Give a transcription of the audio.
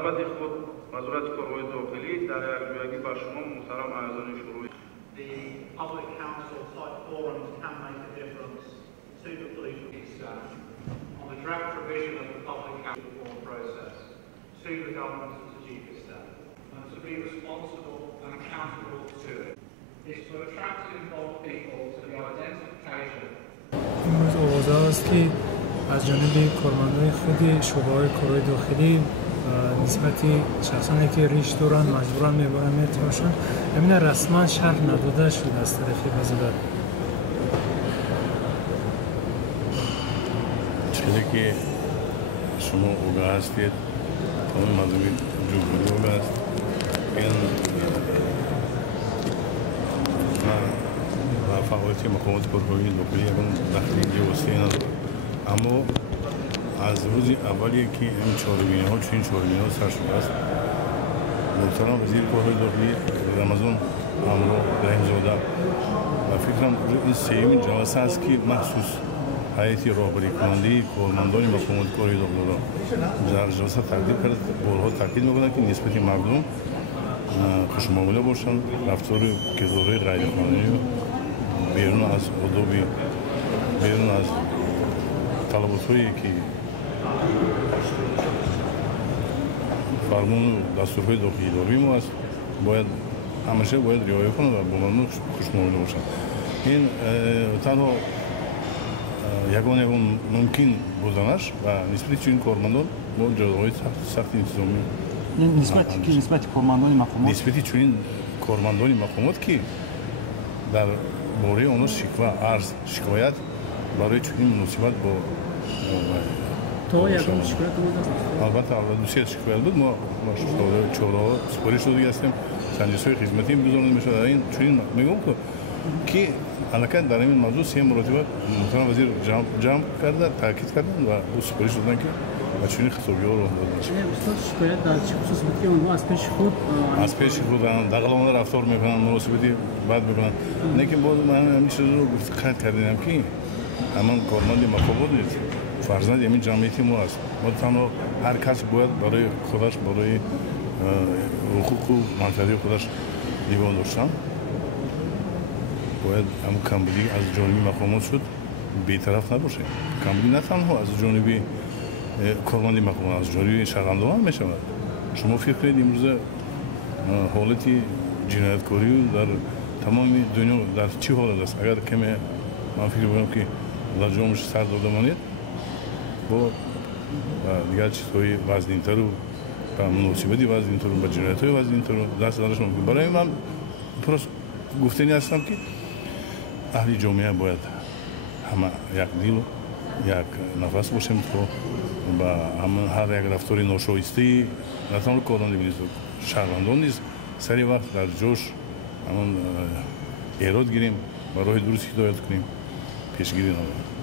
نوبت خود وزارت کارهای داخلی در ارجمندی با شما محترم اعضان شورای The public council site forums can make a difference to the police staff on the draft provision of the public council reform process to the government and to Tajikistan, and to be responsible and accountable to it. Is to attract and involve people to the identification. امروز آغاز است که از جانب کارمندان خود شعبه‌های کارهای داخلی نسبت شخصانی که ریش دارن مجبورن میبرن میتراشن همین رسما شرح نداده شده از طرف وزارت. چیزی که شما اوگاه هستید تمام مردم جمهوری اوگاه است این فعالیت مقامات کارهای داخلی داخلی جوسته نداره اما از روز اولی که این چهاربینی‌ها چنین چهاربینی‌ها سر شده است محترم وزیر کارهای داخلی رمضان همراه رحیم‌زاده و فکرم این سومین جلسه است که مخصوص هیئت راهبری کننده کارمندان مقامات کارهای داخلی را در جلسه تقدیم کرد. بارها تاکید می‌کنند که نسبت مردم خوش‌معامله باشند، رفتار کردارهای غیرقانونی بیرون از آداب بیرون از طلبات‌هایی که فرمان و دستورهای داخلی اداره ما است باید همیشه باید رعایت کنند و با مردم خوش‌معامله باشند. این تنها یگانه ممکن بودنش و نسبت چنین کارمندان با جزاهای سخت انتظامی نسبت کارمندان مقامات نسبت چنین کارمندان مقامات که در باره آنها شکوه عرض شکایت برای چنین مناسبت با تو یکم شکایت بود البته دوسیت شکایت بود ما چهارراه سپارش داده هستیم سنجش‌های خدمتی می‌گذارونده میشه در این چنین میگم که حرکت در این موضوع سه مرتبه محترم وزیر جمع کرده تاکید کردن و او سپارش دادن که و چنین خطابی‌ها رو دادن. شکایت در چه خصوص بود که اونها از پیش خود دغلانه رفتار میکنن مناسبتی بد میکنن نه که باز من همین چیز رو قطع کردیم که همان کارمند مقامات نیست فرزند همین جمعیت ما است. ما تنها هر کس باید برای خودش برای حقوق و منفعت خودش دیوان داشتن باید هم کمبودی از جانب مقامات شد بی‌طرف نباشه. کمبودی نه تنها از جانب کارمند مقامات از جانب شهروندان هم میشود. شما فکر کنید امروز حالت جنایتکاری در تمام دنیا در چه حالت است؟ اگر کمی من فکر می‌کنم که لجامش سر داده مانید با دیگر چیزهای وزنین‌تر و مناسبتی وزنین‌تر و با جنایت‌های وزنین‌تر دست دارش ممکن. برای من پس گفتنی هستم که اهل جامعه باید همه یک دل و یک نفس باشیم تا با همه هر یک رفتار ناشایسته نه تنها کارمند نیست شهروندان نیست سری وقت در جوش همان ایراد گیریم و راه درست هدایت کنیم پیشگیری نماییم.